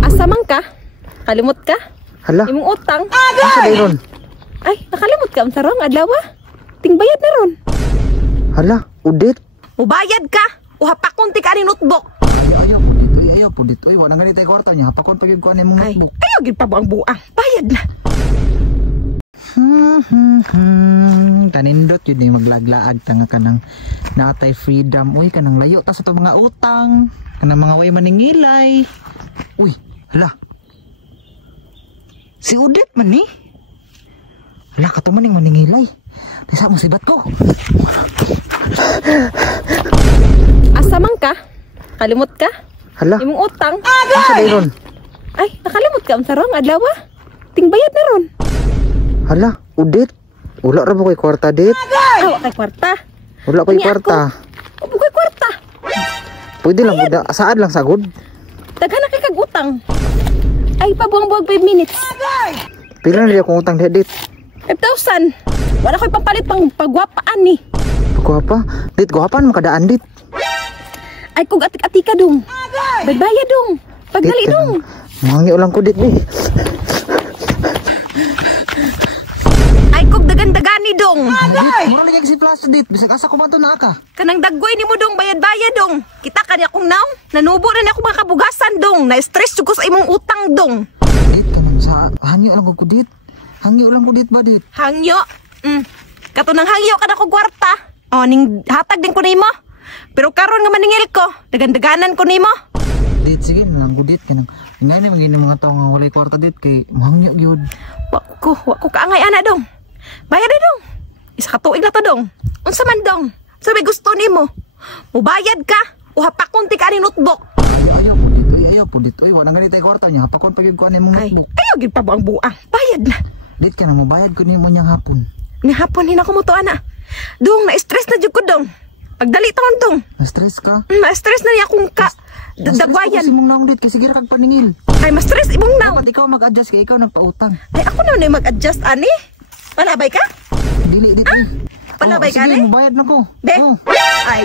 Asa man ka? Kalimot ka? Hala. Imong utang. Asa day ron? Ay, nakalimot ka unsa ron adlaw? Tingbayad na ron. Hala, udit. Mubayad ka. Uhapakon ti ka ni notebook. Ayaw po dito. Ay, wala nga nito yung kwarta niya. Hapakon pagin ko mong Ay, notebook. ayaw gid pa buang-buang. Bayad na. Tanindot yun yung maglaglaag tanga ka ng natay freedom. Uy, ka ng layo. Tas ito mga utang. Ka ng mga way maningilay. Uy, hala. Si Udit man ni. Hala, ka to maning maningilay. Tesa mo sibat ko. Asa man ka? Kalimot ka? Hala. Imong utang. Asa day ron? Ay, nakalimot ka unsa ron adlaw? Tingbayad na ron. Hala, Udit. Wala ra mo ko'y kwarta, dit. Awa kay kwarta. Wala ko'y kwarta. Ubo kay kwarta. Pwede lang, buda. Saan lang sagod? Daghan na kay kag utang. Ay, pabuang-buwag 5 minutes. Pila na rin akong utang, dit. 5,000. Wala ko'y pampalit pang pagwapaan ni. Pagwapa? Dit, gwapan mo kadaan, dit. Ay, kung atik-atik ka dong. Baybaya dong. Pagdali Dit, dong. Mangyo lang ko, dit, di. Ay, kung dagan-dagani dong. Dit, mura lagi si Plaza, dit. Bisag asa ko man to na ka. Kanang daggoy ni mo dong, bayad-bayad dong. Kita ka niya kung naong. Nanubo na niya akong mga kabugasan dong. Na-stress ko sa imong utang dong. Dit, kanang sa hangyo lang ko, dit. Hangyo lang ko, dit ba, dit? Hangyo? Kato nang hangyo ka na ko kwarta. O, ning hatag din ko nimo. Pero karon nga maningil ko, dagan-daganan ko nimo. Dit, sige, nang gudit ka nang. Ngay na magiging mga tao nga walay kwarta, dit. Kay mahangyo, yun. Wako kaangay ana dong. Bayad na dong. Isa ka tuig na to dong. Unsa man dong? Sabi gusto nimo. Mubayad ka. Uhapakon ti ka ni notebook. Ayaw po, dit. Uy, wala nga nito yung kwarta niya. Hapakon pagin ko mong Ay, notebook. ayaw gid pa buang-buang. Bayad na. Dit, ka nang mabayad ko nimo niyang hapon. Ni hapon hin ako mo to ana. Dong, na-stress na jud ko dong. Pagdali taon dong. Na-stress ka? Na-stress na niya akong dagwayan. Kasi mong naong, dit. Kasi gira kag paningil. Ay, ma-stress imong naw. Dapat ikaw mag-adjust kay ikaw nagpautang. Ay, ako na na mag-adjust ani. Palabay ka? Dili, dit. Palabay ka Sige, ani? mabayad na ko. Be? Oh. Ay,